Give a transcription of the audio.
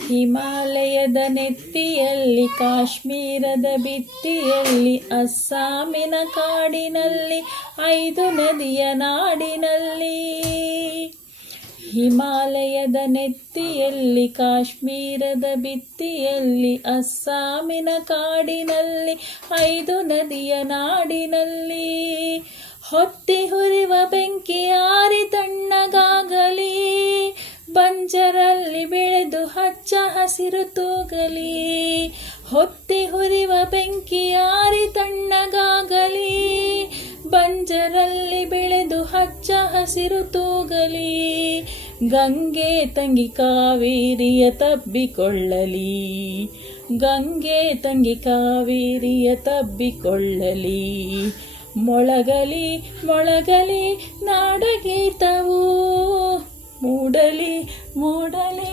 ಹಿಮಾಲಯದ ನೆತ್ತಿಯಲ್ಲಿ, ಕಾಶ್ಮೀರದ ಭಿತ್ತಿಯಲ್ಲಿ, ಅಸ್ಸಾಮಿನ ಕಾಡಿನಲ್ಲಿ, 5 ನದಿಯ ನಾಡಿನಲ್ಲಿ. ಹಿಮಾಲಯದ ನೆತ್ತಿಯಲ್ಲಿ, ಕಾಶ್ಮೀರದ ಭಿತ್ತಿಯಲ್ಲಿ, ಅಸ್ಸಾಮಿನ ಕಾಡಿನಲ್ಲಿ, 5 ನದಿಯ ನಾಡಿನಲ್ಲಿ. ಹೊತ್ತಿ ಹುರಿವ ಬೆಂಕಿಯಾರಿ ತಣ್ಣಗಾಗಲಿ, ಬಂಜರಲ್ಲಿ ಬೆಳೆದು ಹಚ್ಚ ಹಸಿರು ತೂಗಲಿ. ಹೊತ್ತಿ ಹುರಿವ ಬೆಂಕಿಯಾರಿ ತಣ್ಣಗಾಗಲಿ, ಬಂಜರಲ್ಲಿ ಬೆಳೆದು ಹಚ್ಚ ಹಸಿರು ತೂಗಲಿ. ಗಂಗೆ ತಂಗಿ ಕಾವೇರಿಯ ತಬ್ಬಿಕೊಳ್ಳಲಿ, ಗಂಗೆ ತಂಗಿ ಕಾವೇರಿಯ ತಬ್ಬಿಕೊಳ್ಳಲಿ. ಮೊಳಗಲಿ ಮೊಳಗಲಿ ನಾಡಗೀತವು, ಮೂಡಲಿ ಮೂಡಲಿ